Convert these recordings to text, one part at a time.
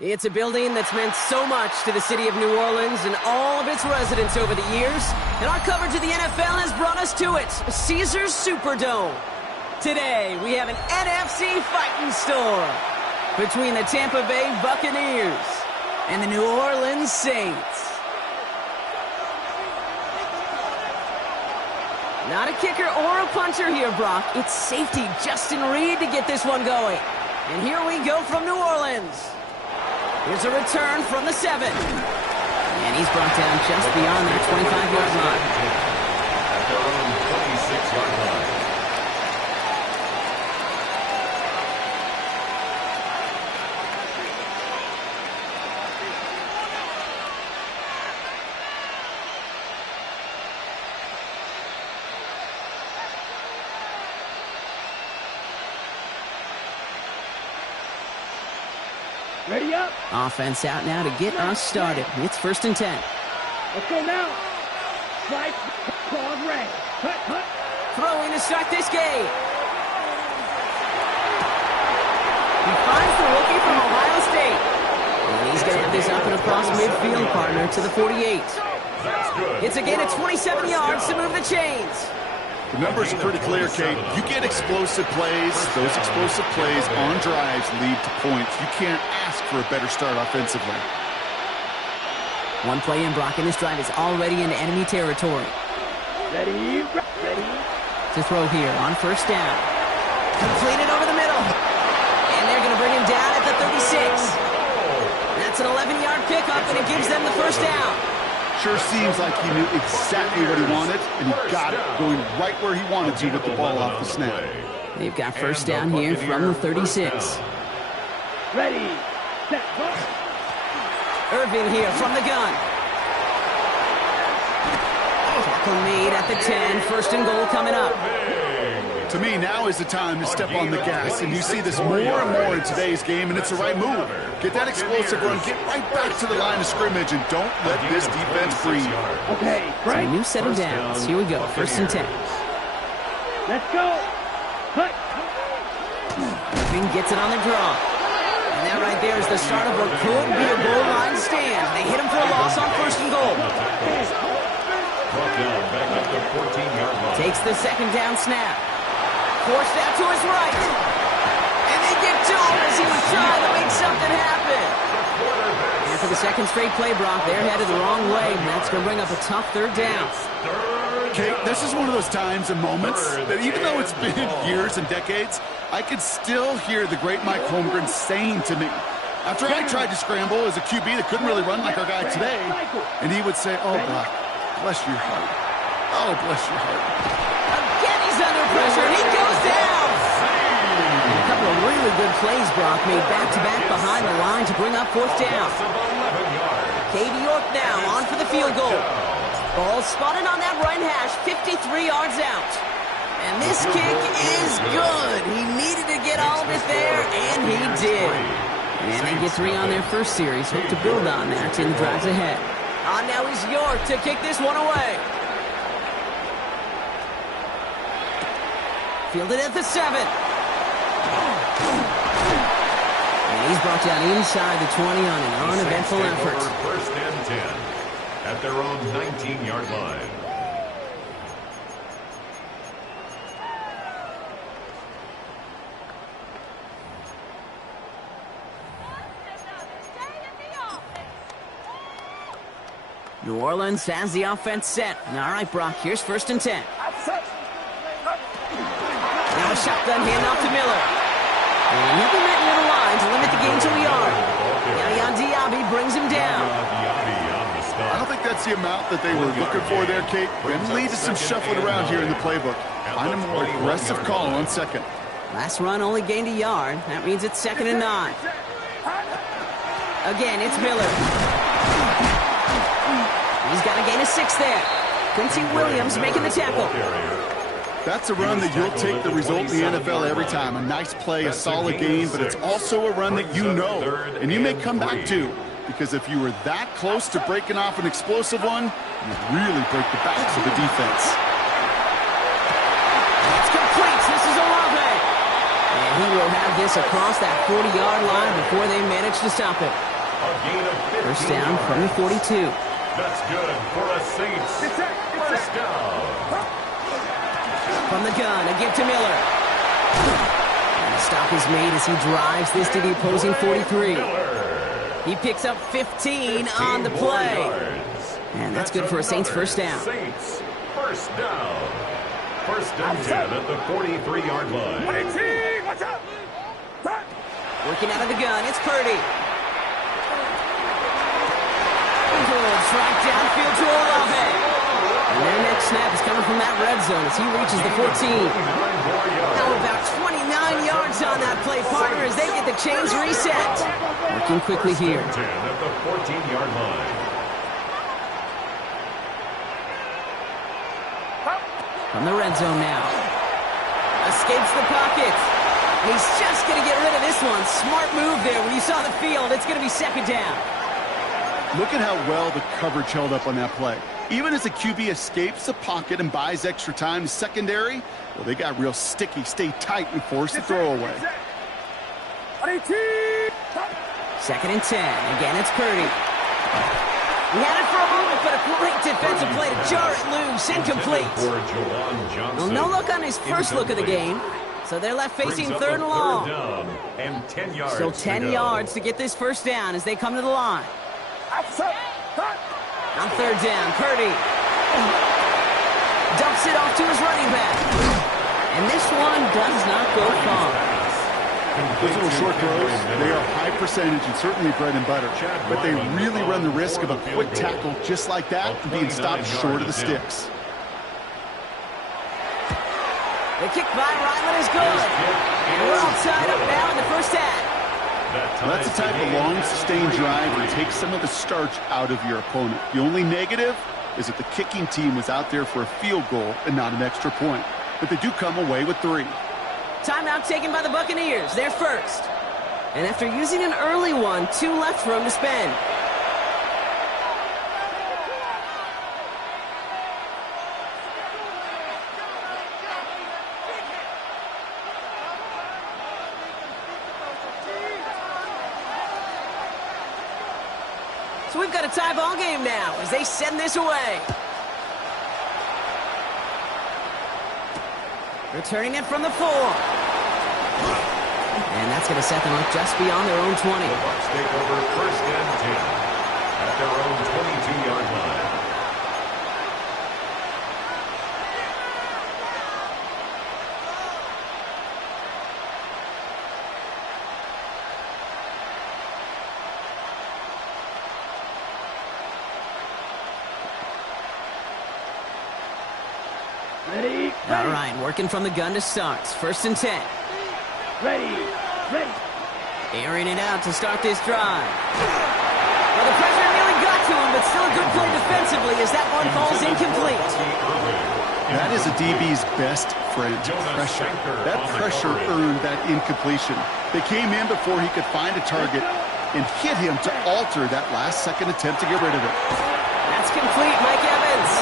It's a building that's meant so much to the city of New Orleans and all of its residents over the years. And our coverage of the NFL has brought us to it, Caesars Superdome. Today, we have an NFC fighting storm between the Tampa Bay Buccaneers and the New Orleans Saints. Not a kicker or a puncher here, Brock. It's safety Justin Reid to get this one going. And here we go from New Orleans. Here's a return from the 7. And he's brought down just beyond that 25-yard line. At their own 26-yard line. Ready up. Offense out now to get us started. It's 1st and 10. Let's go now. Swipe, claws, red. Hut. Throwing to start this game. He finds the rookie from Ohio State. And he's going to have this up and across midfield, partner, to the 48. That's good. It's a gain of 27 yards to move the chains. The numbers are pretty clear, Kate. You get explosive plays. Those explosive plays on drives lead to points. You can't ask for a better start offensively. One play in, Brock, and this drive is already in enemy territory. Ready. To throw here on 1st down. Completed over the middle. And they're going to bring him down at the 36. That's an 11-yard pickup, and it gives them the 1st down. Sure seems like he knew exactly what he wanted, and he got it, going right where he wanted to with the ball off the snap. They've got 1st down here from the 36. Ready. Set. Irvin here from the gun. Tackle made at the 10. 1st and goal coming up. To me, now is the time to step on the gas, and you see this more and more in today's game, and it's the right move. Get that explosive run, get right back to the line of scrimmage, and don't let this defense breathe. Okay, So a right. new set of downs. Here we go, 1st and 10. Let's go. Hut. Irvin gets it on the draw. And that right there is the start of what could be a goal line stand. They hit him for a loss on 1st and goal. Brought down back at the 14-yard line. Takes the 2nd down snap. Forced out to his right. And they get to him as he was trying to make something happen. And for the 2nd straight play, Brock, they're headed the wrong way. And that's going to bring up a tough 3rd down. Kate, this is one of those times and moments that even though it's been years and decades, I could still hear the great Mike Holmgren saying to me, after I tried to scramble as a QB that couldn't really run like our guy today, and he would say, "Oh, Brock, bless your heart. Oh, bless your heart." Again, he's under pressure, and he goes down. A couple of really good plays, Brock, made back-to-back behind the line to bring up 4th down. Katie York now on for the field goal. Ball spotted on that right hash, 53 yards out. And this kick is good. He needed to get all of it there, and he did. And they get 3 on their first series. Hope to build on that in the drives ahead. Now is York to kick this one away. Fielded at the 7. And he's brought down inside the 20 on an uneventful effort. 1st and 10 at their own 19-yard line. New Orleans has the offense set. All right, Brock, here's 1st and 10. Now a shotgun handoff to Miller. And he'll be met near the line to limit the gain to a yard. Yaya Diaby brings him down. I don't think that's the amount that they were looking for there, Kate. And lead to some shuffling around here in the playbook. Find a more aggressive call on 2nd. Last run only gained a yard. That means it's 2nd and 9. Again, it's Miller. He's got a gain of 6 there. Quincy Williams making the tackle. That's a run that you'll take the result in the NFL every time. A nice play, a solid game, but it's also a run that you know, and you may come back to. Because if you were that close to breaking off an explosive one, you really break the backs of the defense. It's complete. This is Olave. And he will they'll have this across that 40-yard line before they manage to stop it. A gain of 15 First down yards. from the 42. That's good for a Saints. First down. From the gun, a give to Miller. And the stop is made as he drives this to the opposing 43. He picks up 15 on the play. And that's good for a Saints first down. Saints first down. First and 10 at the 43-yard line. Working out of the gun, it's Purdy. Good strike downfield to Olave. And their next snap is coming from that red zone as he reaches the 14. Now about 29 yards on that play, partner, as they get the chains reset. Working quickly here. 10 at the 14-yard line. From the red zone now. Escapes the pocket. And he's just going to get rid of this one. Smart move there. When you saw the field, it's going to be second down. Look at how well the coverage held up on that play. Even as the QB escapes the pocket and buys extra time, secondary, well, they got real sticky, stay tight, and force the throw away. Second and 10. Again, it's Purdy. He had it for a moment, but a great defensive play to jar it loose. Incomplete. Well, no look on his first look of the game. So they're left facing third and long. And 10 yards. So 10 yards to get this first down as they come to the line. On third down, Purdy dumps it off to his running back. And this one does not go far. Those little short throws, they are high percentage and certainly bread and butter. But they really run the risk of a quick tackle just like that and being stopped short of the sticks. The kick by Ryland is good. And we're all tied up now in the first half. That's the type of long, sustained drive that takes some of the starch out of your opponent. The only negative is that the kicking team was out there for a field goal and not an extra point. But they do come away with 3. Timeout taken by the Buccaneers. They're first. And after using an early one, 2 left for him to spend. So we've got a tie ball game now as they send this away. Returning it from the 4. And that's going to set them up just beyond their own 20. The Bucs take over first and 10 at their own 22-yard line. Ready, All right, working from the gun to start. First and 10. ready. Airing it out to start this drive. Well, the pressure nearly got to him, but still a good play defensively as that one falls incomplete. That is a DB's best friend, pressure. That pressure earned that incompletion. They came in before he could find a target and hit him to alter that last-second attempt to get rid of it. That's complete, Mike Evans.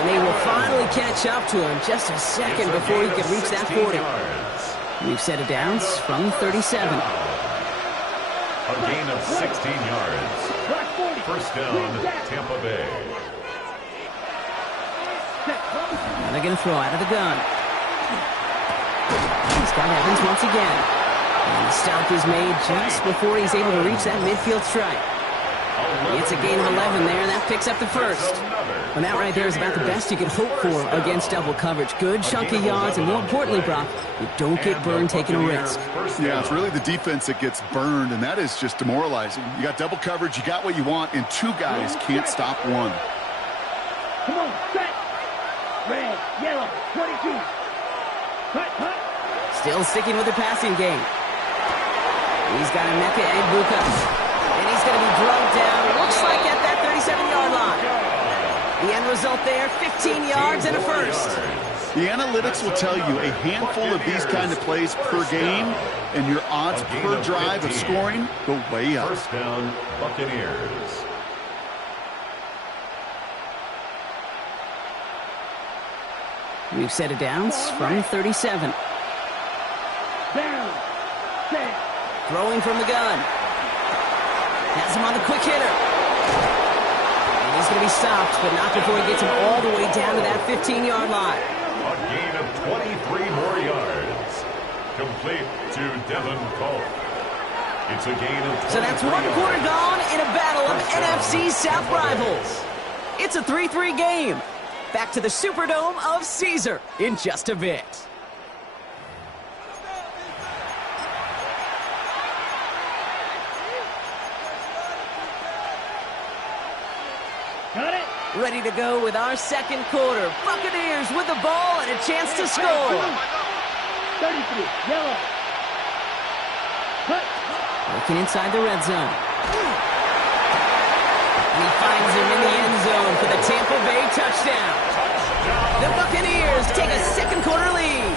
And they will finally catch up to him just a second before he could reach that 40. We've set it down from 37. A gain of 16 yards. First down, Tampa Bay. Now they're going to throw out of the gun. He's got Evans once again. And the stop is made just before he's able to reach that midfield strike. It's a gain of 11 there, and that picks up the first. And that right there is about the best you can hope for against double coverage. Good chunky yards, and more importantly, Brock, you don't get burned taking a risk. Yeah, it's really the defense that gets burned, and that is just demoralizing. You got double coverage, you got what you want, and 2 guys can't stop one. Come on, set. Red, yellow, 22. Cut. Still sticking with the passing game. He's got Emeka Egbuka. And he's going to be drugged down. Looks like at that 37-yard line. The end result there, 15 yards and a first. The analytics will tell you a handful of these kind of plays per game, and your odds per drive of scoring go way up. First down, Buccaneers. We've set it down from 37. Down, Throwing from the gun. Has him on the quick hitter. And he's going to be stopped, but not before he gets him all the way down to that 15-yard line. A gain of 23 more yards. Complete to Devin Cole. It's a gain of 23 So that's one quarter gone in a battle of NFC South rivals. It's a 3-3 game. Back to the Superdome of Caesar in just a bit. Got it. Ready to go with our second quarter. Buccaneers with the ball and a chance to score. 33, yellow. Cut. Looking inside the red zone. And he finds him in the end zone for the Tampa Bay touchdown. The Buccaneers take a second quarter lead.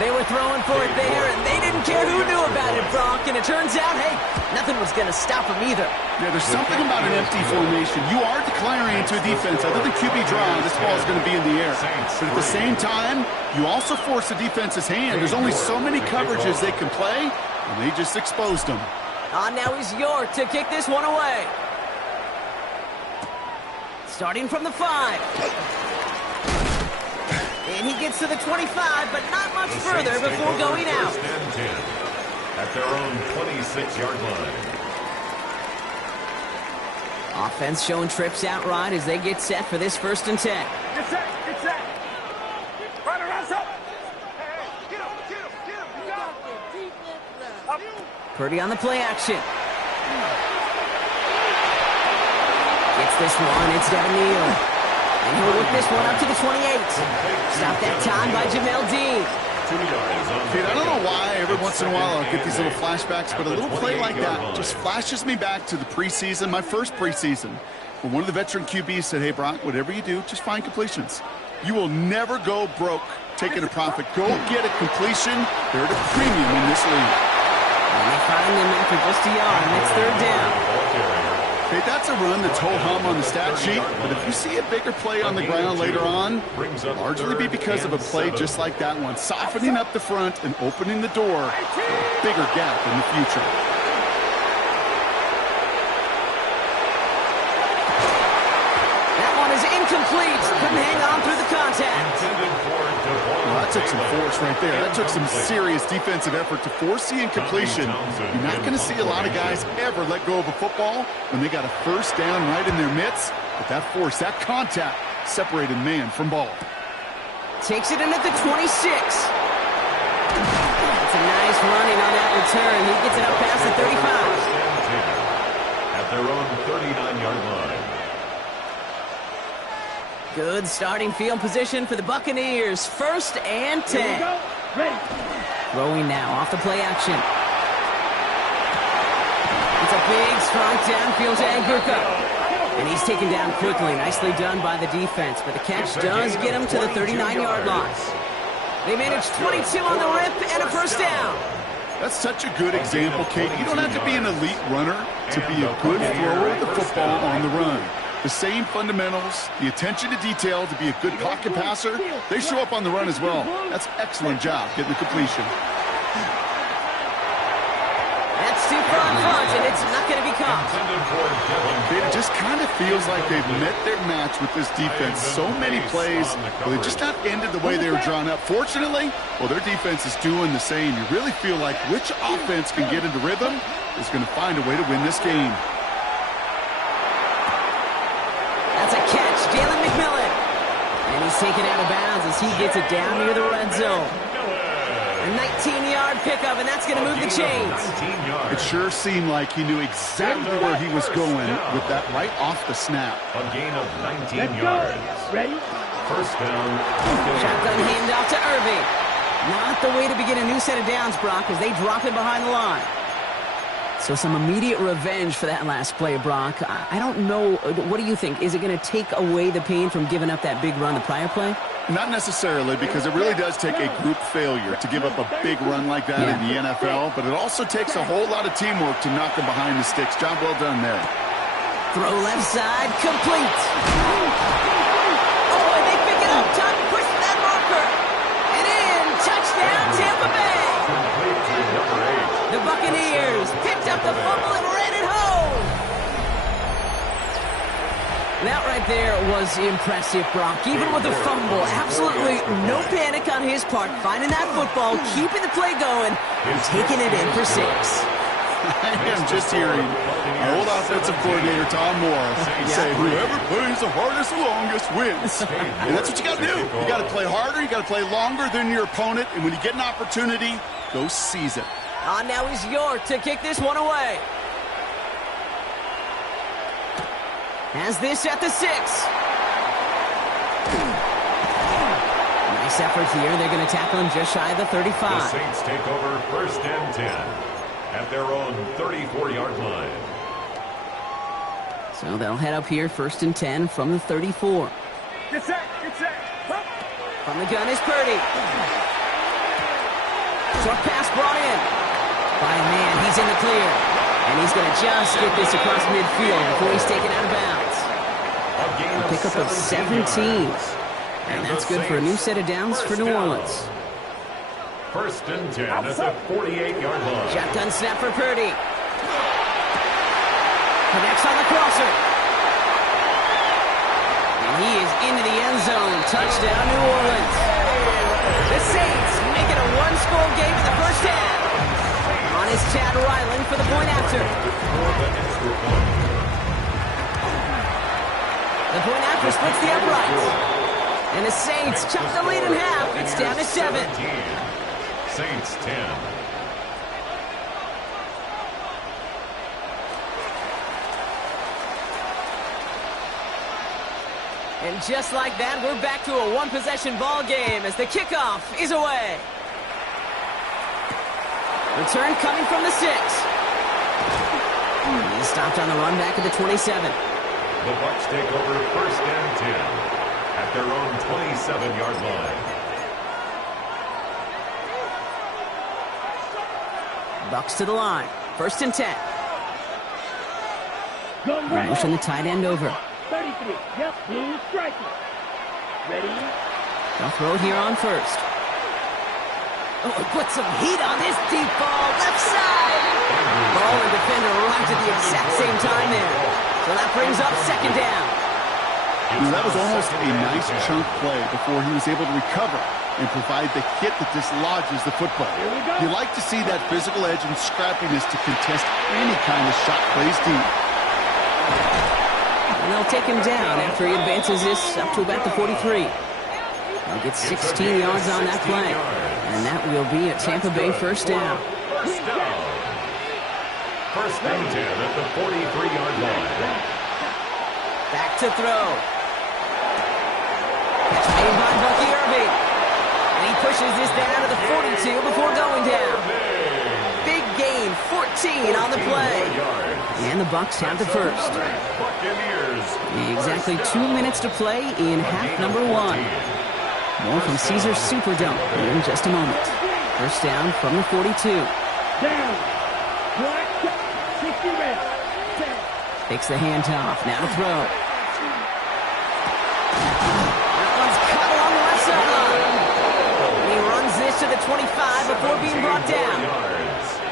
They were throwing for it there, and they didn't care who knew about it, Brock. And it turns out, hey, nothing was going to stop them either. Yeah, there's something about an empty formation. You are declaring into a defense. Other than QB draw, this ball is going to be in the air. But at the same time, you also force the defense's hand. There's only so many coverages they can play, and they just exposed them. Now he's York to kick this one away. Starting from the 5. And he gets to the 25, but not much further before going out. At their own 26-yard line. Offense showing trips out right as they get set for this 1st and 10. Get set. Get set. Run around, up. Get him. Up. Purdy on the play action. Gets this one. It's Devin Neal. And he'll whip this one up to the 28. Stop that time by Jamel Dean. 2 yards on Dude, I don't know why every once in a while I'll get these little flashbacks, but a little play like that just flashes me back to the preseason, my first preseason, when one of the veteran QBs said, hey, Brock, whatever you do, just find completions. You will never go broke taking a profit. Go get a completion. They're at a premium in this league. And they find them in for just a yard, and it's 3rd down. Okay, that's a run that's ho-hum on the stat sheet, but if you see a bigger play on the ground later on, largely be because of a play just like that one, softening up the front and opening the door for a bigger gap in the future. That one is incomplete. Couldn't hang on through the contact. Well, that took some force right there. That took some serious defensive effort to force the incompletion. You're not going to see a lot of guys ever let go of a football when they got a 1st down right in their midst. But that force, that contact, separated man from ball. Takes it in at the 26. It's a nice running on that return. He gets it up past the 35. At their own 39-yard line. Good starting field position for the Buccaneers. 1st and 10. Here we go. Ready. Throwing now off the play action. It's a big strong downfield to Agurka. And he's taken down quickly. Nicely done by the defense. But the catch does get him to the 39-yard line. They managed 22 on the rip and a 1st down. That's such a good example, Kate. You don't have to be an elite runner to be a good thrower of the football on the run. The same fundamentals, the attention to detail to be a good pocket passer, they show up on the run as well. That's an excellent job getting the completion. That's too far in front, and it's not going to be caught. It just kind of feels like they've met their match with this defense. So many plays, well, they just not ended the way they were drawn up. Fortunately, well, their defense is doing the same. You really feel like which offense can get into rhythm is going to find a way to win this game. That's a catch, Jalen McMillan. And he's taken out of bounds as he gets it down near the red zone. A 19-yard pickup, and that's going to move the chains. It sure seemed like he knew exactly where he was going with that right off the snap. A gain of 19 Let's yards. go. Ready. 1st down. Shotgun handoff to Irving. Not the way to begin a new set of downs, Brock, as they drop it behind the line. So some immediate revenge for that last play, Brock. I don't know. What do you think? Is it going to take away the pain from giving up that big run the prior play? Not necessarily, because it really does take a group failure to give up a big run like that in the NFL, but it also takes a whole lot of teamwork to knock them behind the sticks. Job well done there. Throw left side, complete. Oh, and they pick it up. Time to push that marker. And in, touchdown, Tampa Bay. caught the fumble and ran it home. That right there was impressive, Brock. Even with the fumble, absolutely no panic on his part. Finding that football, keeping the play going, and taking it in for 6. I am just hearing our old offensive coordinator, Tom Moore, say, whoever plays the hardest, longest wins. And that's what you got to do. You got to play harder. You got to play longer than your opponent. And when you get an opportunity, go seize it. Now he's York to kick this one away. Has this at the 6. Nice effort here. They're going to tackle him just shy of the 35. The Saints take over 1st and 10 at their own 34-yard line. So they'll head up here 1st and 10 from the 34. Get set, get set. Huh? From the gun is Purdy. Short pass brought in. By man, he's in the clear. And he's going to just get this across midfield before he's taken out of bounds. A pickup of 17. And that's good for a new set of downs for New Orleans. 1st and 10 at the 48-yard line. Shotgun snap for Purdy. Connects on the crosser. And he is into the end zone. Touchdown, New Orleans. The Saints make it a one-score game in the first half. On is Chad Ryland for the point after. The point after splits the uprights. And the Saints chop the lead in half. It's down to 7. Saints 10. And just like that, we're back to a one-possession ball game as the kickoff is away. Return coming from the 6. He's stopped on the run back at the 27. The Bucs take over 1st and 10 at their own 27-yard line. Bucs to the line. 1st and 10. Motion the tight end over. 33. Yep, blue striker. Ready? They'll throw it here on 1st. Oh, put some heat on this deep ball. Left side. Ball and defender right at the exact same time there. So that brings up 2nd down. That was almost a nice chunk play before he was able to recover and provide the hit that dislodges the football. You like to see that physical edge and scrappiness to contest any kind of shot plays deep. And they'll take him down after he advances this up to about the 43. He'll get 16 yards on that play. And that will be a Tampa Bay 1st down. 1st and 10 at the 43-yard line. Back to throw. Catch made by Bucky Irving. And he pushes this down to the 42 before going down. Big gain, 14 on the play. And the Bucs have the 1st. Exactly 2 minutes to play in half number 1. More from Caesars Superdome in just a moment. 1st down from the 42. Down. Black. 60 red. Takes the handoff. Now to throw. That one's cut along the left sideline. He runs this to the 25 before being brought down.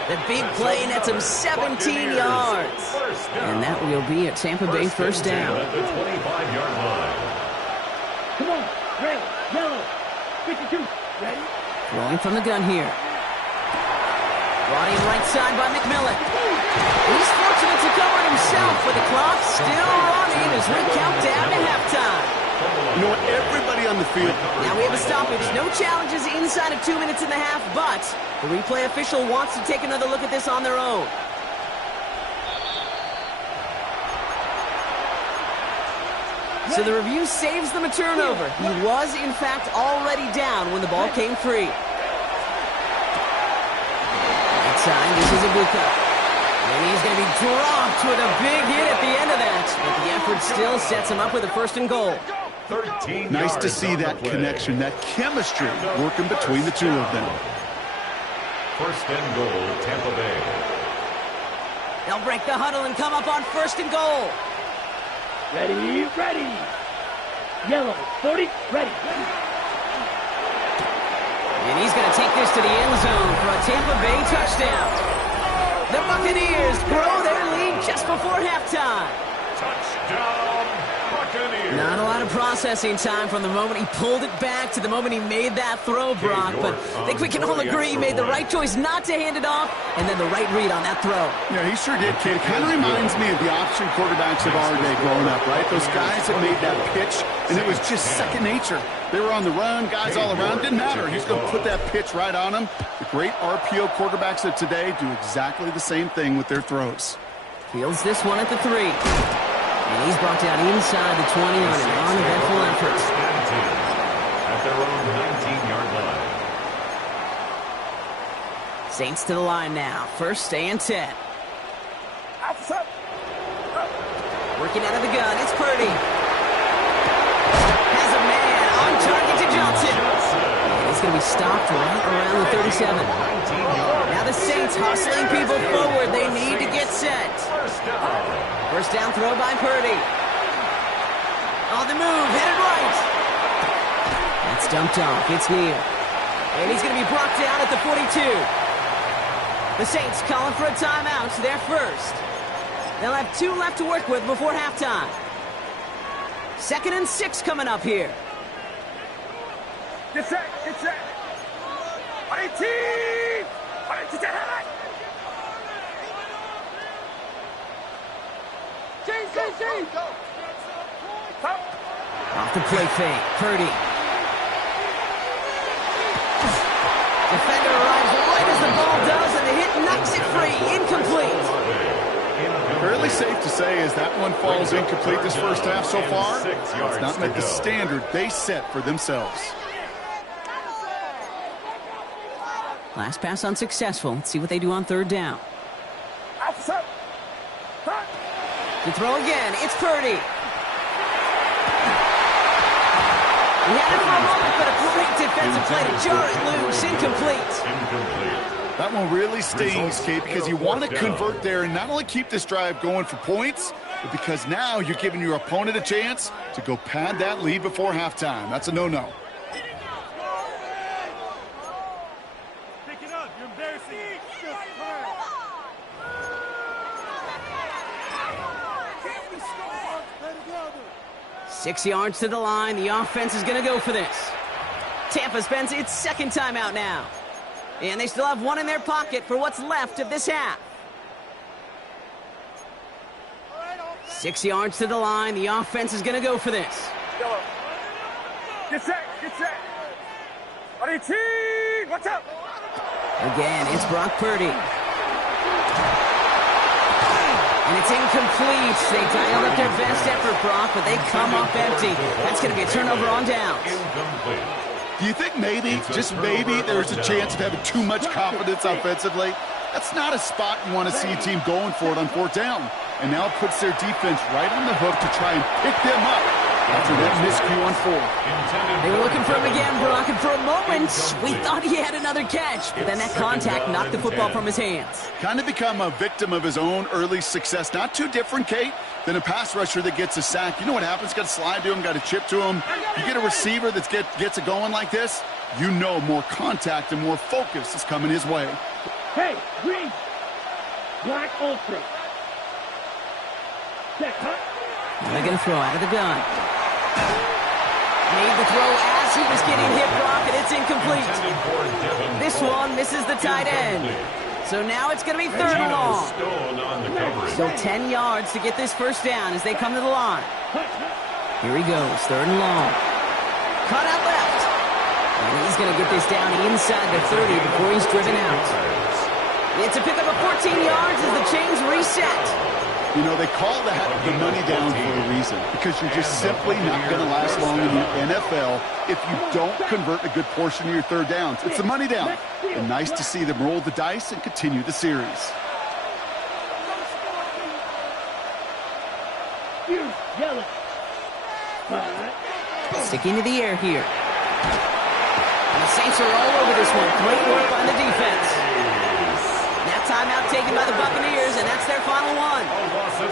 The big play nets him 17 yards. And that will be a Tampa Bay 1st down. At the 25-yard line. Come on. Red. Yellow. 52. Ready? Throwing from the gun here. Brought in right side by McMillan. He's fortunate to cover it himself, but the clock still running as we count down to halftime. You know what? Everybody on the field. Now we have a stoppage. No challenges inside of 2 minutes and a half, but the replay official wants to take another look at this on their own. So the review saves them a turnover. He was, in fact, already down when the ball came free. Right side, this is a blue cut. And he's going to be dropped with a big hit at the end of that. But the effort still sets him up with a 1st and goal. 13 Nice to see that connection, that chemistry working between the two of them. 1st and goal, Tampa Bay. They'll break the huddle and come up on 1st and goal. Ready, ready. Yellow, 40, ready. And he's going to take this to the end zone for a Tampa Bay touchdown. The Buccaneers grow their lead just before halftime. Touchdown, Buccaneers. Not a lot of processing time from the moment he pulled it back to the moment he made that throw, Brock. But I think we can all agree he made the right choice not to hand it off, and then the right read on that throw. Yeah, he sure did, kid. It kind of reminds me of the option quarterbacks of our day growing up, right? Those guys that made that pitch, and it was just second nature. They were on the run, guys all around. Didn't matter. He's going to put that pitch right on them. The great RPO quarterbacks of today do exactly the same thing with their throws. Fields this one at the 3. And he's brought down inside the 20 on an uneventful effort. At their own 19-yard line. Saints to the line now. First and 10. Working out of the gun. It's Purdy. Has a man on target to Johnson. And he's going to be stopped right around the 37. Now the Saints hustling people forward. They need to get set. First down throw by Purdy. On the move, headed right. That's dumped off. It's Neal. And he's going to be brought down at the 42. The Saints calling for a timeout. They're first. They'll have 2 left to work with before halftime. 2nd and 6 coming up here. Get set, get set. 18! Off the play fake, Purdy. Defender arrives right as the ball does, and the hit knocks it free. Incomplete. Fairly safe to say as that one falls incomplete this first half so far. It's not met the standard they set for themselves. Last pass unsuccessful. Let's see what they do on 3rd down. To throw again, it's Purdy. He had it for a moment, but a great defensive play to jar it loose. Incomplete. That one really stings, Kate, because you want to convert there and not only keep this drive going for points, but because now you're giving your opponent a chance to go pad that lead before halftime. That's a no-no. Pick it up. You're embarrassing. 6 yards to the line. The offense is going to go for this. Tampa spends its 2nd timeout now. And they still have 1 in their pocket for what's left of this half. 6 yards to the line. The offense is going to go for this. Get set, get set. 18, what's up? Again, it's Brock Purdy. And it's incomplete. They dialed up their best effort, Brock, but they come up empty. That's going to be a turnover on downs. Do you think maybe, just maybe, there's a chance of having too much confidence offensively? That's not a spot you want to see a team going for it on 4th down. And now it puts their defense right on the hook to try and pick them up after that miscue on 4. They were looking for him again, Brock, and for a moment, we thought he had another catch. But then that contact knocked the football from his hands. Kind of become a victim of his own early success. Not too different, Kate, than a pass rusher that gets a sack. You know what happens? Got to slide to him, got to chip to him. You get a receiver that gets it going like this, you know more contact and more focus is coming his way. Hey, green. Black ultra. Check, huh? Now they're going to throw out of the gun. Made the throw as he was getting hit, Brock, and it's incomplete. This one misses the tight end. So now it's going to be 3rd and long. Still 10 yards to get this first down as they come to the line. Here he goes, 3rd and long. Cut out left. And he's going to get this down inside the 30 before he's driven out. It's a pickup of 14 yards as the chains reset. You know, they call that the money down for a reason, because you're just simply not going to last long in the NFL if you don't convert a good portion of your 3rd downs. It's the money down. And nice to see them roll the dice and continue the series. Yellow. Sticking to the air here. And the Saints are all over this one. Great work by the defense. That timeout taken by the Buccaneers, and that's their final one.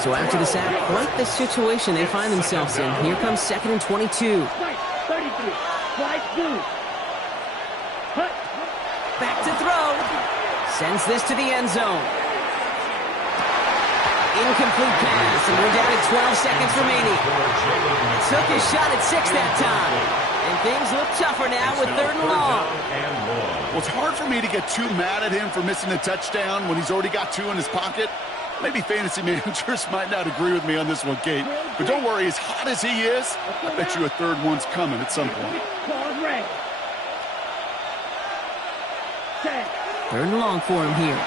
So after the sack, quite the situation they find themselves in. Here comes 2nd and 22. 33. Slide through. Back to throw. Sends this to the end zone. Incomplete pass, and we're down to 12 seconds remaining. Took his shot at 6 that time. And things look tougher now with 3rd and long. Well, it's hard for me to get too mad at him for missing a touchdown when he's already got 2 in his pocket. Maybe fantasy managers might not agree with me on this one, Kate. But don't worry, as hot as he is, I bet you a 3rd one's coming at some point. 3rd and long for him here.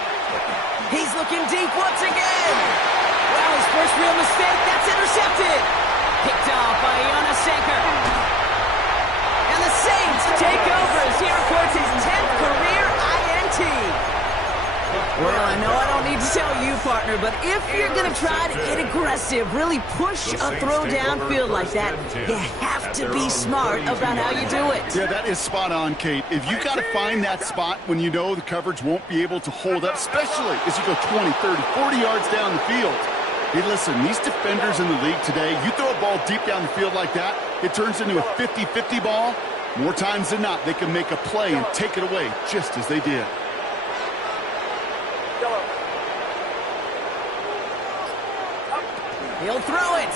He's looking deep once again. Well, his first real mistake, that's intercepted. Picked off by Iona Sanker. And the Saints take over as he records his 10th career INT. Well, I know I don't need to tell you, partner, but if you're going to try to get aggressive, really push a throw downfield like that, you have to be smart about how you do it. Yeah, that is spot on, Kate. If you got to find that spot when you know the coverage won't be able to hold up, especially as you go 20, 30, 40 yards down the field. Hey, listen, these defenders in the league today, you throw a ball deep down the field like that, it turns into a 50-50 ball. More times than not, they can make a play and take it away just as they did. He'll throw it.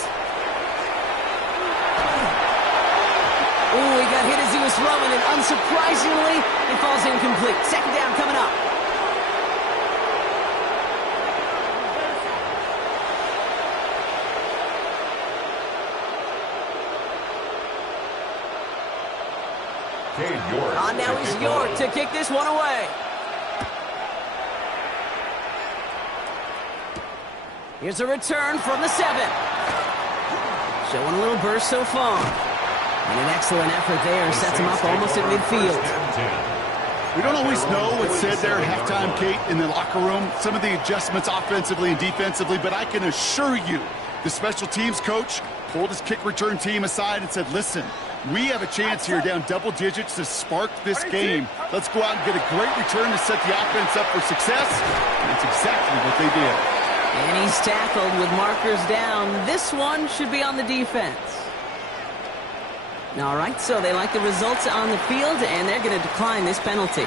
Ooh, he got hit as he was throwing, and unsurprisingly, it falls incomplete. 2nd down coming up. Now he's York to kick this one away. Here's a return from the 7. Showing a little burst so far. And an excellent effort there sets him up almost at midfield. We don't always know what's said there at halftime, Kate, in the locker room. Some of the adjustments offensively and defensively, but I can assure you the special teams coach pulled his kick return team aside and said, listen, we have a chance here down double digits to spark this game. Let's go out and get a great return to set the offense up for success. And that's exactly what they did. And he's tackled with markers down. This one should be on the defense. All right, so they like the results on the field, and they're going to decline this penalty.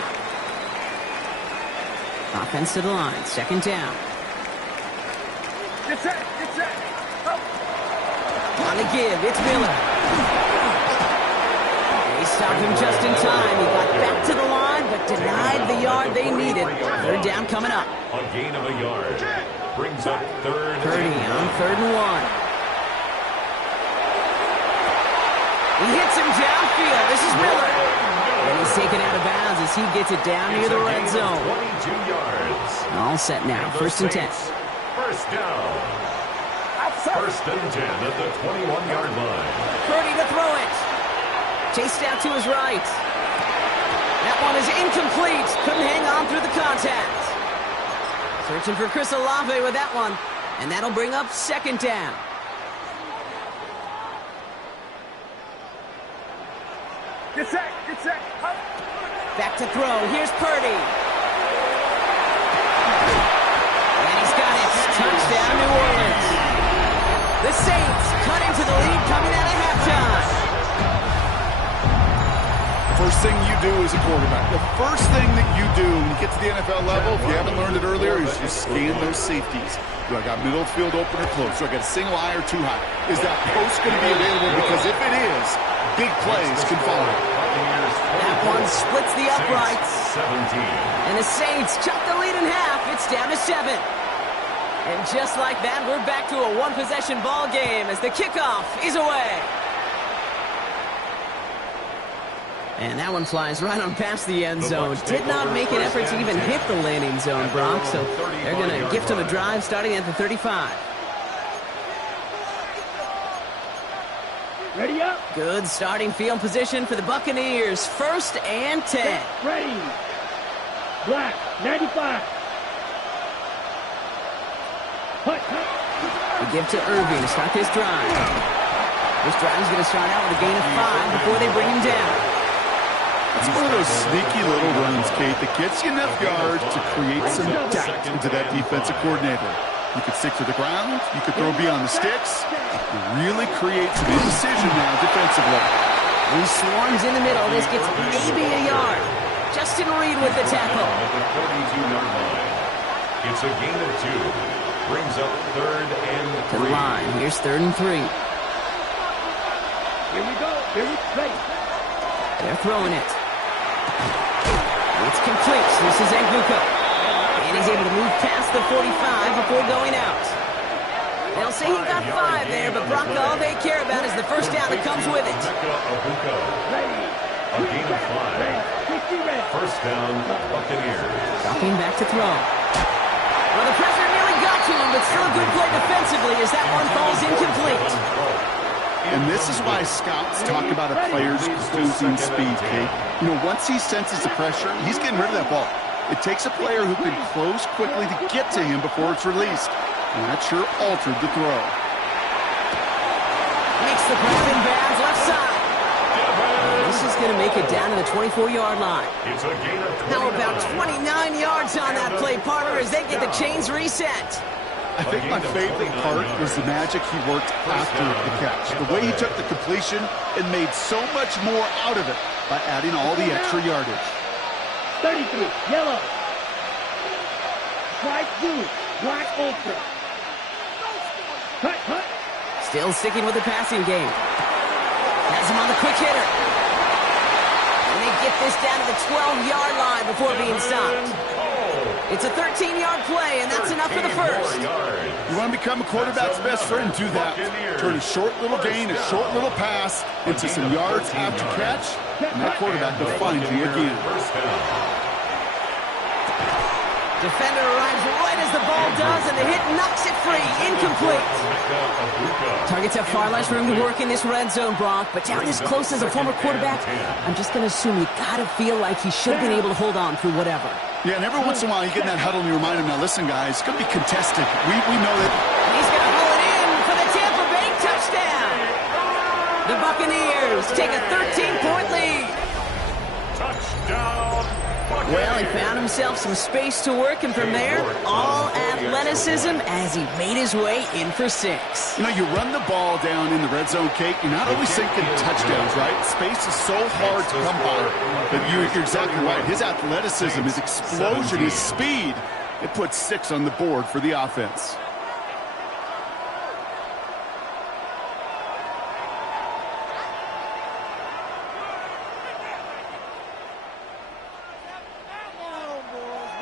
Offense to the line, 2nd down. Get set. On the give, it's Miller. They stopped him just in time. He got back to the line, but denied the yard they needed. 3rd down coming up. A gain of a yard. Brings up 3rd. Purdy on 3rd and 1. He hits him downfield. This is Miller. And he's taken out of bounds as he gets it down near the red zone. 22 yards. All set now. 1st and 10. First down. 1st and 10 at the 21-yard line. Purdy to throw it. Chased out to his right. That one is incomplete. Couldn't hang on through the contact. Searching for Chris Olave with that one. And that'll bring up 2nd down. Get set. Back to throw. Here's Purdy. And he's got it. Touchdown, New Orleans. The Saints cut into the lead coming out of halftime. First thing you do as a quarterback, the first thing that you do when you get to the NFL level, if you haven't learned it earlier, is you scan those safeties. Do I got middle field open or close? Do I got a single eye or too high? Is that post going to be available? Because if it is, big plays can follow. That one splits the uprights. 17. And the Saints chop the lead in half. It's down to 7. And just like that, we're back to a one-possession ball game as the kickoff is away. And that one flies right on past the end zone. Did not make an effort to even hit the landing zone, Brock. So they're going to gift him a drive starting at the 35. Ready up. Good starting field position for the Buccaneers. 1st and 10. Ready. Black, 95. Hut. We give to Irving to start this drive. This drive is going to start out with a gain of 5 before they bring him down. It's one of those sneaky little runs, Kate, that gets you enough yards to create some doubt into that defensive coordinator. You could stick to the ground. You could throw beyond the sticks. You really create some indecision now defensively. He swarms in the middle. This gets maybe a yard. Justin Reed with the tackle. At the 32-yard line. It's a gain of 2. brings up 3rd and 3. To the line. Here's 3rd and 3. Here we go. Here we play. They're throwing it. It's complete. This is Egbuka. And he's able to move past the 45 before going out. They'll say he got 5 there, but Brock, all they care about is the first down that comes with it. A gain of 5. First down, Buccaneers. Dropping back to throw. Well, the pressure nearly got to him, but still a good play defensively as that one falls incomplete. And this is why scouts talk about a player's closing speed, Kate. You know, once he senses the pressure, he's getting rid of that ball. It takes a player who can close quickly to get to him before it's released. And that sure altered the throw. Makes the grab in bounds left side. This is going to make it down to the 24-yard line. It's a gain of 29. Now about 29 yards on that play, Parker, as they get the chains reset. I think my favorite part was the magic he worked after the catch. The way he took the completion and made so much more out of it by adding all the extra yardage. 33, yellow. Strike 2, black ultra. Cut. Still sticking with the passing game. Has him on the quick hitter. And they get this down to the 12-yard line before being stopped. It's a 13-yard play, and that's enough for the first. You want to become a quarterback's best friend? Do that. Turn a short little gain, a short little pass into some yards after catch, and that quarterback will find you again. Defender arrives right as the ball does, and the hit knocks it free. Incomplete. Targets have far less room to work in this red zone, Brock, but down this close as a former quarterback, I'm just going to assume you got to feel like he should have been able to hold on through whatever. Yeah, and every once in a while you get in that huddle and you remind him, now listen, guys, it's going to be contested. We know that. He's going to pull it in for the Tampa Bay touchdown. The Buccaneers take a 13-point lead. Touchdown, Buccaneers. Well, he found himself some space to work, and from there, all athleticism as he made his way in for 6. You know, you run the ball down in the red zone, Kate, you're not always thinking touchdowns, right? Space is so hard to come by. But you're exactly right. His athleticism, his explosion, his speed, it puts 6 on the board for the offense.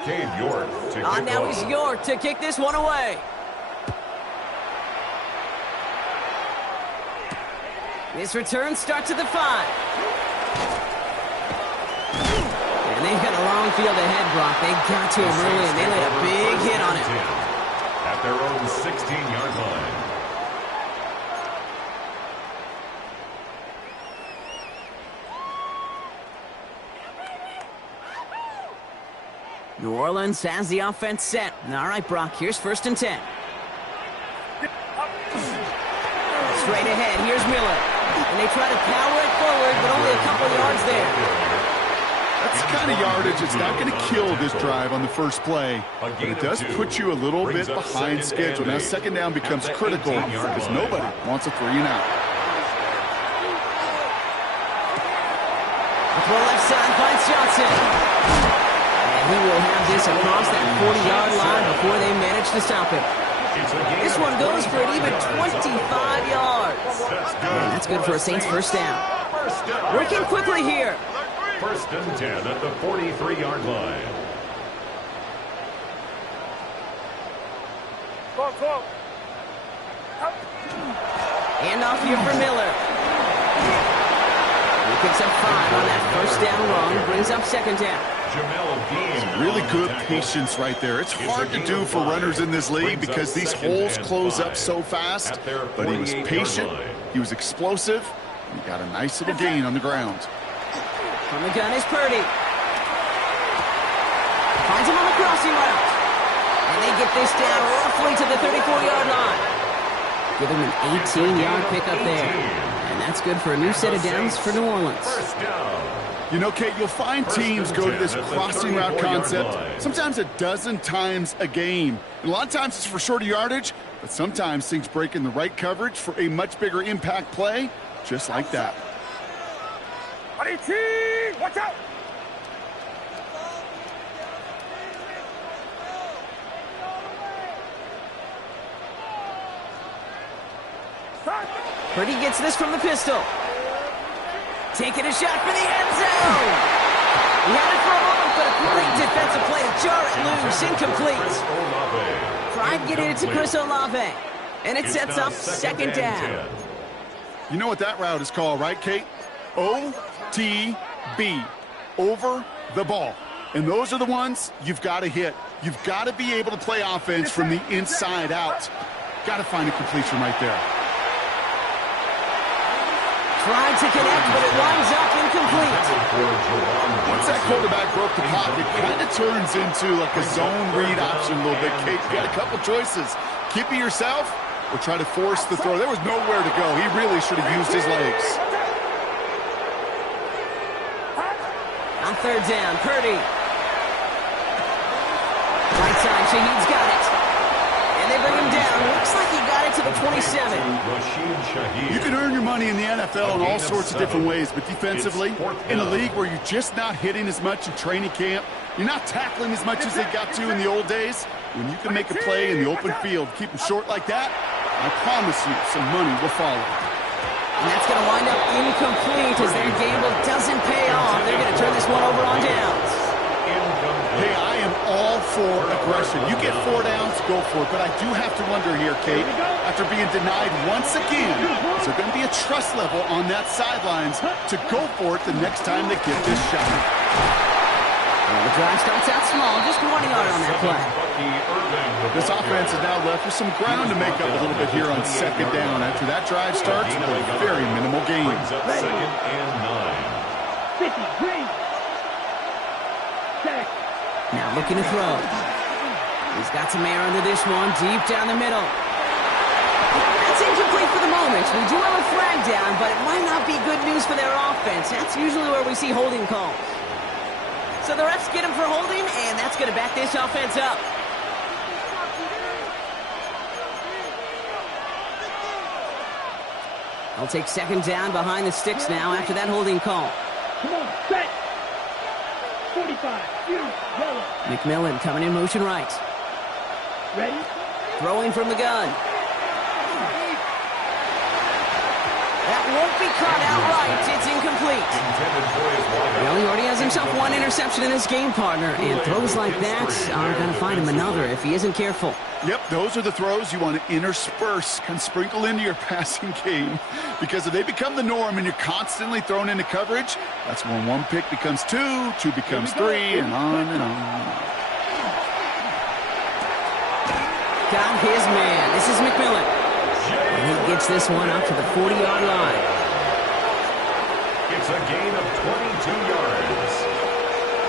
Cade York to kick Now off. he's York to kick this one away. This return starts at the 5. And they've got a long field ahead, Brock. They got to him early, and they laid a big hit on him. At their own 16-yard line. New Orleans has the offense set. All right, Brock, here's 1st and 10. Straight ahead, here's Miller. And they try to power it forward, but only a couple yards there. That's the kind of yardage that's not going to kill this drive on the first play, but it does put you a little bit behind schedule. Now, 2nd down becomes critical because nobody wants a 3-and-out. The throw left side finds Johnson. And he will have this across that 40-yard line before they manage to stop him. This one goes for an even 25 yards. And that's good for a Saints first down. Working quickly here. 1st and 10 at the 43-yard line. Hand off here for Miller. He picks up 5 on that first down run. Brings up 2nd down. Jamel Dean. Really good patience right there. It's hard to do for runners in this league because these holes close up so fast. But he was patient, he was explosive, and he got a nice little gain on the ground. From the gun is Purdy. Finds him on the crossing route. And they get this down roughly to the 34-yard line. Give him an 18-yard pickup there. And that's good for a new set of downs for New Orleans. First down. You know, Kate, you'll find teams go to this crossing route concept sometimes a dozen times a game. And a lot of times it's for shorter yardage, but sometimes things break in the right coverage for a much bigger impact play, just like that. Watch out! Purdy gets this from the pistol. Taking a shot for the end zone. He had it for a moment, but a great defensive play to jar it loose. Incomplete. Tried getting it to Chris Olave. And it sets up second down. You know what that route is called, right, Kate? OTB. Over the ball. And those are the ones you've got to hit. You've got to be able to play offense from the inside out. Got to find a completion right there. Tried to connect, but it winds up incomplete. Once that quarterback broke the pocket, it kind of turns into like a zone read option a little bit, Kate. You got a couple choices. Keep it yourself or try to force the throw. There was nowhere to go. He really should have used his legs. On third down, Purdy. Right side, Shaheed's got it. And they bring him down. Looks like he got it to the 27. You can earn your money in the NFL in all sorts of different ways, but defensively, in a league where you're just not hitting as much in training camp, you're not tackling as much as they got to in the old days, when you can make a play in the open field, keep them short like that, I promise you some money will follow. And that's going to wind up incomplete as their gamble doesn't pay off. They're going to turn this one over on downs. Hey, I am all for aggression. You get 4 downs, go for it. But I do have to wonder here, Kate, after being denied once again, is there going to be a trust level on that sidelines to go for it the next time they get this shot? Well, the drive starts out small, just 1 yard on that play. This offense is now left with some ground to make up a little bit here on second down. After that drive starts, a very minimal gain. Second and 9. 50, green. Check. Now looking to throw. He's got some air under this one, deep down the middle. That's incomplete for the moment. We do have a flag down, but it might not be good news for their offense. That's usually where we see holding calls. So the refs get him for holding, and that's going to back this offense up. I'll take second down behind the sticks now after that holding call. Come on, set. 45, yellow. McMillan coming in motion right. Ready? Throwing from the gun. That won't be caught outright. It's incomplete. Well, he already has himself 1 interception in his game, partner, and throws like that are going to find him another if he isn't careful. Yep, those are the throws you want to intersperse, kind of sprinkle into your passing game, because if they become the norm and you're constantly thrown into coverage, that's when 1 pick becomes 2, 2 becomes 3, and on and on. Got his man. This is McMillan. And he gets this one up to the 40-yard line. It's a gain of 22 yards.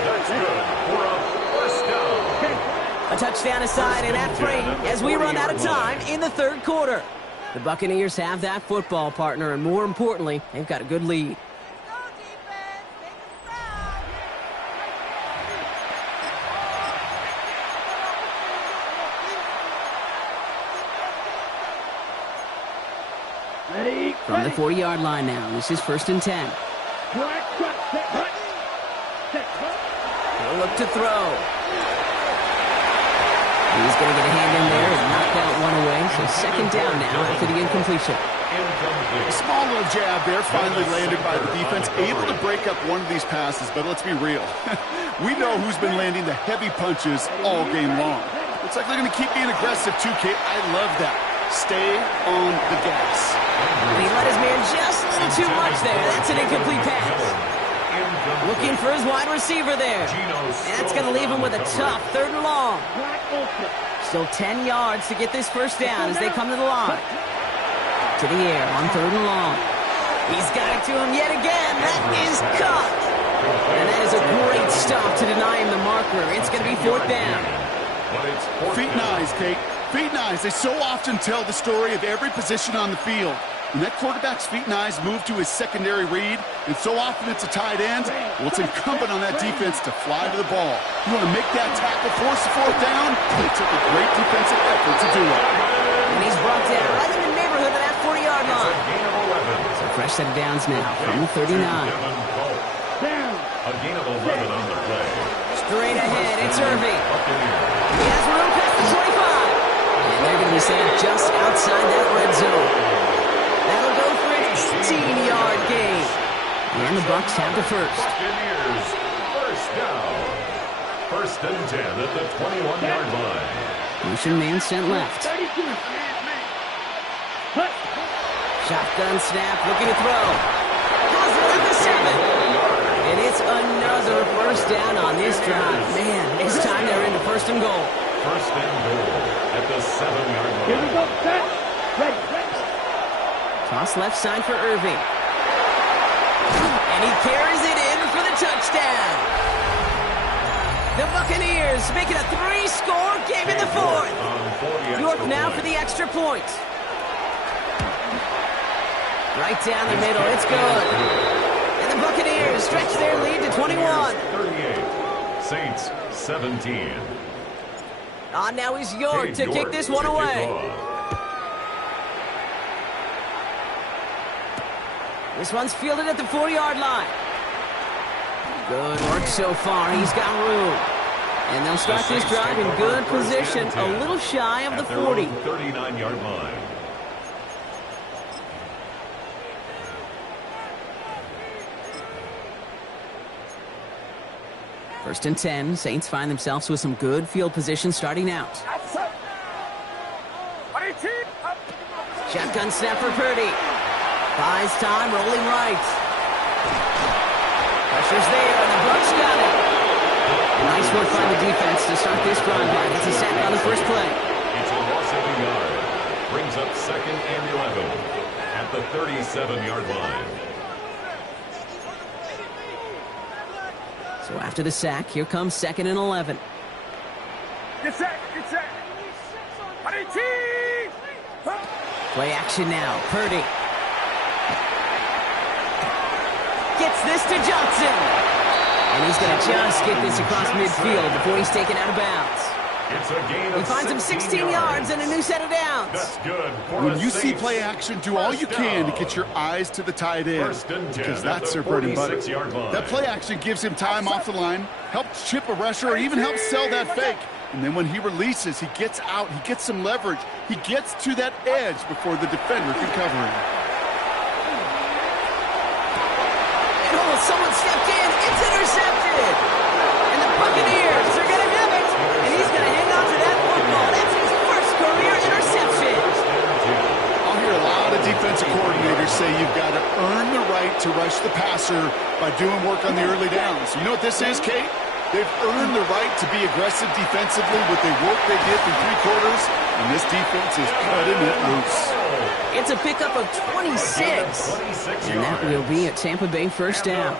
That's good for a first down. A touchdown aside, and that free as we run out of time in the third quarter. The Buccaneers have that football, partner, and more importantly, they've got a good lead. Ready? From the 40-yard line now, this is 1st and 10. Black, cut, set, cut. Set, cut. He'll look to throw. He's going to get a hand in there and knock that one away. So second down now after the incompletion. A small little jab there, finally landed by the defense. Able to break up one of these passes, but let's be real. We know who's been landing the heavy punches all game long. Looks like they're going to keep being aggressive too, Kate. I love that. Stay on the gas. He let his man just a little too much there. That's an incomplete pass. Looking for his wide receiver there. And that's going to leave him with a tough 3rd and long. Still 10 yards to get this first down as they come to the line. To the air on 3rd and long. He's got it to him yet again. That is caught. And that is a great stop to deny him the marker. It's going to be 4th down. Feet and eyes, Kate. Feet and eyes. They so often tell the story of every position on the field. When that quarterback's feet and eyes move to his secondary read, and so often it's a tight end, well, it's incumbent on that defense to fly to the ball. You want to make that tackle, force the 4th down? It took a great defensive effort to do it. And he's brought down right in the neighborhood of that 40-yard line. So fresh set of downs now from the 39. Down. A gain of 11 on the play. Straight ahead, it's Irving. He has room past the 25. And they're going to be set just outside that red zone. That'll 16-yard gain. And the Bucs have the first. Buccaneers, first down. 1st and 10 at the 21-yard line. Motion man sent left. 32. Hut. Shotgun snap, looking to throw. Has it at the 7. And it's another first down on this drive. Man, this time they're into 1st and goal. 1st and goal at the 7-yard line. Here we go. Set. Ready. Toss left side for Irving. And he carries it in for the touchdown. The Buccaneers make it a 3-score game in the 4th. York now for the extra point. Right down the middle, it's good. And the Buccaneers stretch their lead to 21. 38, Saints 17. On now is York to kick this one away. This one's fielded at the 4-yard line. Good work so far. He's got room. And they'll start this drive in good position, a little shy of the 40. 39-yard line. First and 10, Saints find themselves with some good field position starting out. Shotgun snap for Purdy. Buys time, rolling right. Pressure's there, and the Bucs got it. Nice work by the defense to start this drive by. That's a sack on the first play. It's a loss of a yard. Brings up 2nd and 11 at the 37-yard line. So after the sack, here comes 2nd and 11. Get set. Play action now. Purdy. Gets this to Johnson. And he's going to just get this across midfield before he's taken out of bounds. It's a gain of He finds him 16 yards and a new set of downs. That's good. When you see play action, do all you can to get your eyes to the tight end, because that's their bread and butter. That play action gives him time off the line, helps chip a rusher, or even helps sell that fake. And then when he releases, he gets out, he gets some leverage. He gets to that edge before the defender can cover him. And oh, someone stepped in. It's intercepted. And the Buccaneers are going to have it. And he's going to hang on to that football. That's his first career interception. I'll hear a lot of defensive coordinators say you've got to earn the right to rush the passer by doing work on the early downs. You know what this is, Kate? They've earned the right to be aggressive defensively with the work they did through 3 quarters, and this defense is cutting it loose. It's a pickup of 26. And that will be a Tampa Bay first down.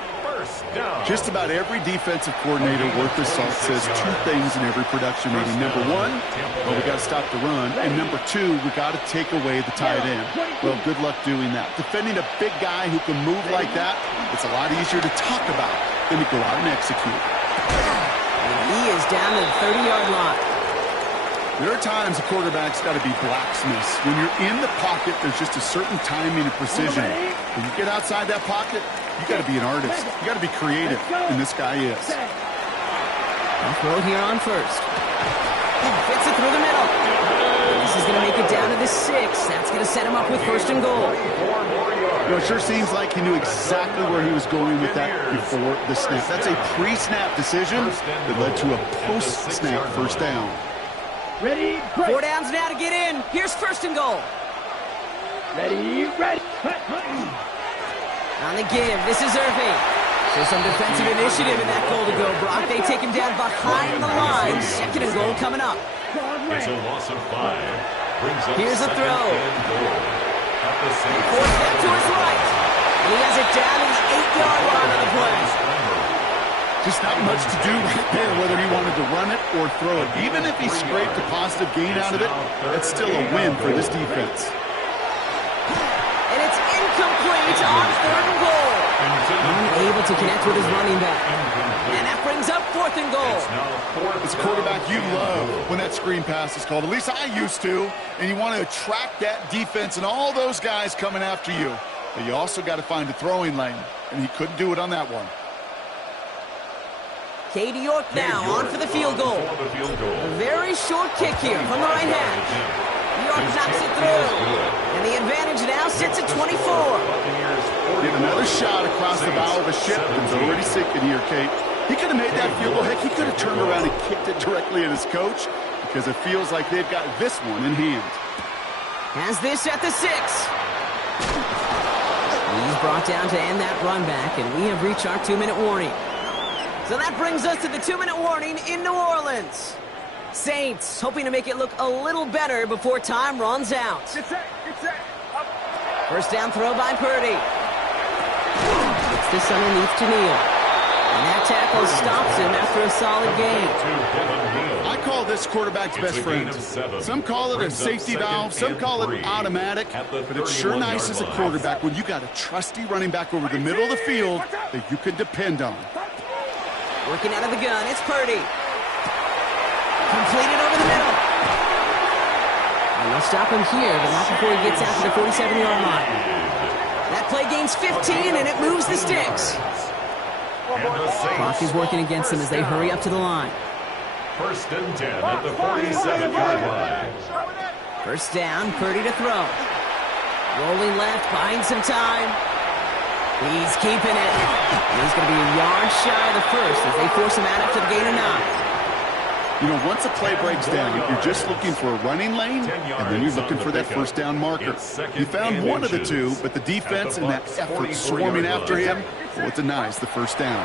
Just about every defensive coordinator worth their salt says 2 things in every production meeting. Number 1, well, we got to stop the run. And number 2, we got to take away the tight end. Well, good luck doing that. Defending a big guy who can move like that, it's a lot easier to talk about than to go out and execute. And he is down to the 30-yard line. There are times a quarterback's got to be blacksmiths. When you're in the pocket, there's just a certain timing and precision. When you get outside that pocket, you got to be an artist. You got to be creative, and this guy is. Off-road here on first. Fits it through the middle. This is going to make it down to the 6. That's going to set him up with 1st and goal. You know, it sure seems like he knew exactly where he was going with that before the snap. That's a pre-snap decision that led to a post-snap first down. Ready, 4 downs now to get in. Here's 1st and goal. ready. On the give, this is Irving. So some defensive initiative in that goal to go, Brock. They take him down behind the line. 2nd and goal coming up. It's a loss of 5. Brings up Here's a 2nd throw. and goal at the Saints. 4th step to his right. And he has it down in the 8-yard line on the play. Just not much to do right there, whether he wanted to run it or throw it. Even if he scraped a positive gain out of it, that's still a win for this defense. And it's incomplete on 3rd and goal. Unable to connect with his running back. And that brings up 4th and goal. As a quarterback, you love when that screen pass is called. At least I used to. And you want to attract that defense and all those guys coming after you. But you also got to find a throwing lane. And he couldn't do it on that one. Katie York now on for the field goal. A very short kick here from the right hash. York knocks it through. And the advantage now sits at 24. shot across the bow of a ship that's already sinking here, Kate. He could have made that field goal. Heck, he could have turned around and kicked it directly at his coach because it feels like they've got this one in hand. Has this at the 6. He's brought down to end that run back, and we have reached our 2-minute warning. So that brings us to the 2-minute warning in New Orleans. Saints hoping to make it look a little better before time runs out. First down throw by Purdy. It's this underneath to Neal. And that tackle stops him after a solid gain. I call this quarterback's best friend. Some call it a safety valve, some call it automatic, but it's sure nice as a quarterback when you got a trusty running back over the middle of the field that you can depend on. Working out of the gun, it's Purdy. Completed over the middle. And they'll stop him here, but not before he gets out to the 47-yard line. That play gains 15, and it moves the sticks. Clock is working against them as they hurry up to the line. First and 10 at the 47-yard line. First down, Purdy to throw. Rolling left, buying some time. He's keeping it. He's going to be a yard shy of the first as they force him out after the gain of 9. You know, once a play breaks down, you're just looking for a running lane, and then you're looking for that first down marker. You found one of the two, but the defense and that effort swarming after him, well, it denies the first down.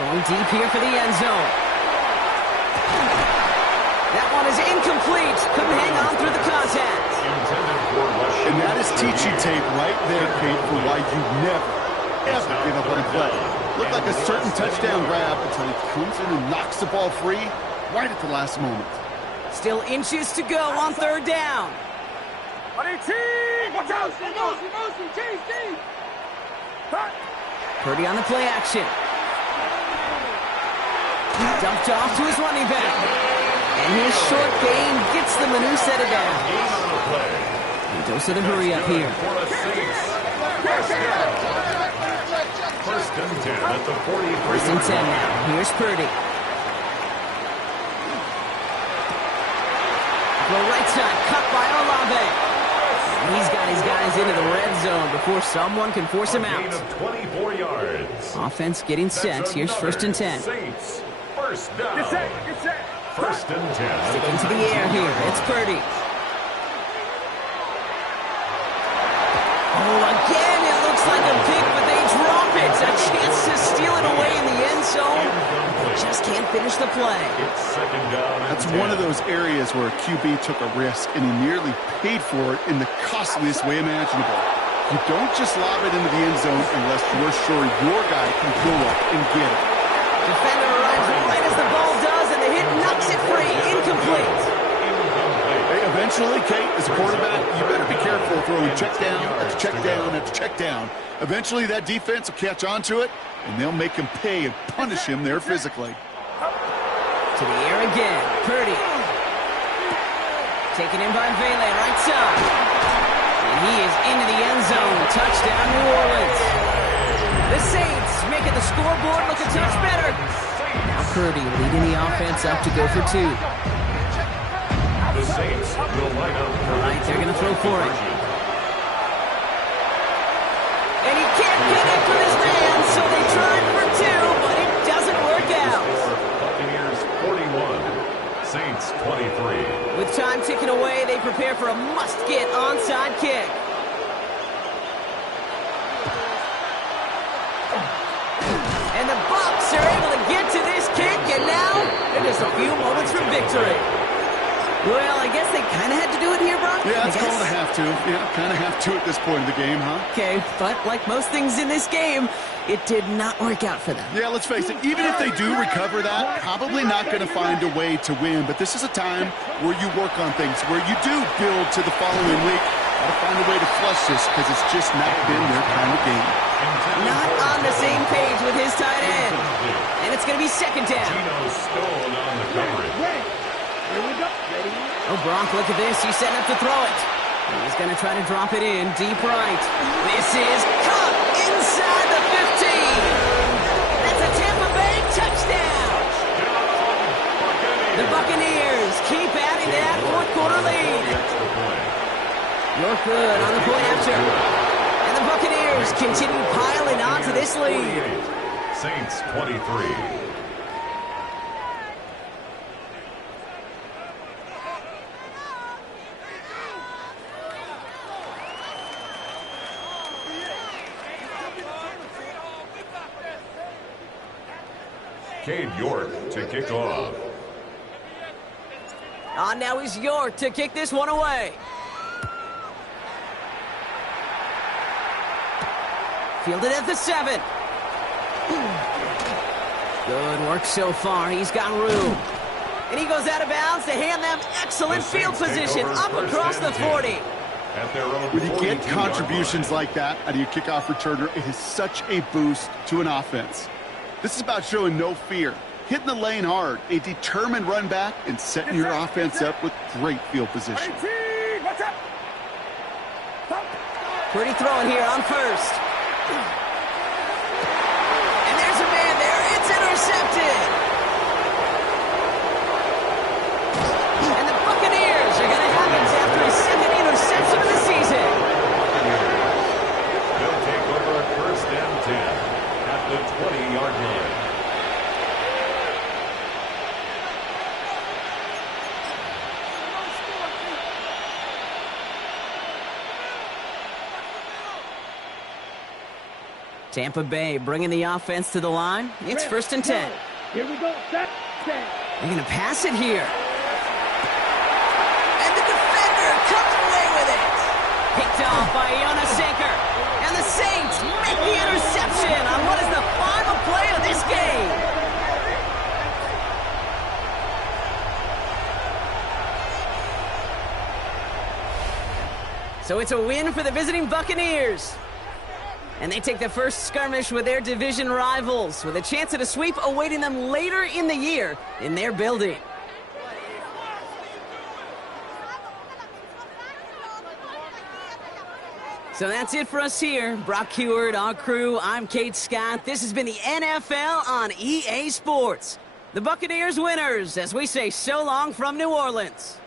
Going deep here for the end zone. That one is incomplete. Couldn't hang on through the contact. And that is teaching tape right there, Kate, for why you never, ever give up on a play. Looked like a certain touchdown grab until he comes in and knocks the ball free right at the last moment. Still inches to go on third down. Purdy on the play action. Dumped off to his running back. And his short gain gets them a new set of downs. And dose of the hurry up here. First and 10 at the 40. First and 10 now. Here's Purdy. The right side cut by Olave. He's got his guys into the red zone before someone can force him out. 24 yards. Offense getting set. Here's first and 10. Saints. First down. First and 10. Stick into the air here. It's Purdy. Oh, again, it looks like a pick, but they drop it. A chance to steal it away in the end zone. Just can't finish the play. It's second down. That's one of those areas where a QB took a risk and he nearly paid for it in the costliest way imaginable. You don't just lob it into the end zone unless you're sure your guy can go up and get it. Defender arrives right as the ball does, and the hit knocks it free. Incomplete. Hey, eventually, Kate, as a quarterback, you better be careful throwing check down after check down after check down. Eventually, that defense will catch on to it, and they'll make him pay and punish him there physically. To the air again. Purdy. Taken in by Vele, right side. And he is into the end zone. Touchdown, New Orleans. The Saints making the scoreboard look a touch better. Now Purdy leading the offense up to go for 2. The Saints will line up. All right, they're going to throw for it. And he can't get it from his man, so they tried for 2, but it doesn't work out. Buccaneers 41, Saints 23. With time ticking away, they prepare for a must-get onside kick. And the Bucs are able to get to this kick, and now they're just a few moments from victory. Well, I guess they kind of had to do it here, Brock. Yeah, it's called a have to. Yeah, kind of have to at this point in the game, huh? Okay, but like most things in this game, it did not work out for them. Yeah, let's face it, even if they do recover that, probably not going to find a way to win. But this is a time where you work on things, where you do build to the following week. Got to find a way to flush this because it's just not been their kind of game. Not on the same page with his tight end. And it's going to be second down. Gino Stone on the coverage. Oh, Brock, look at this. He's setting up to throw it. He's going to try to drop it in deep right. This is caught inside the 15. That's a Tampa Bay touchdown. The Buccaneers keep adding to that fourth quarter lead. You're good on the point after. And the Buccaneers continue piling onto this lead. Saints 23. Cade York to kick off. On now is York to kick this one away. Fielded at the 7. Good work so far. He's got room. And he goes out of bounds to hand them excellent field position up across the 40. When you get contributions like that out of your kickoff returner, it is such a boost to an offense. This is about showing no fear, hitting the lane hard, a determined run back, and setting your offense up with great field position. Pretty throwing here on first. And there's a man there. It's intercepted. And the Buccaneers are going to have it after his second interception of the season. They'll take over a 1st and 10 at the 20-yard line. Tampa Bay bringing the offense to the line. It's 1st and 10. Here we go. Set. They're going to pass it here. And the defender comes away with it. Picked off by Iona Sanker. And the Saints make the interception on what is the final play of this game. So it's a win for the visiting Buccaneers. And they take the first skirmish with their division rivals, with a chance at a sweep awaiting them later in the year in their building. So that's it for us here. Brock Huard, our crew, I'm Kate Scott. This has been the NFL on EA Sports. The Buccaneers winners, as we say so long from New Orleans.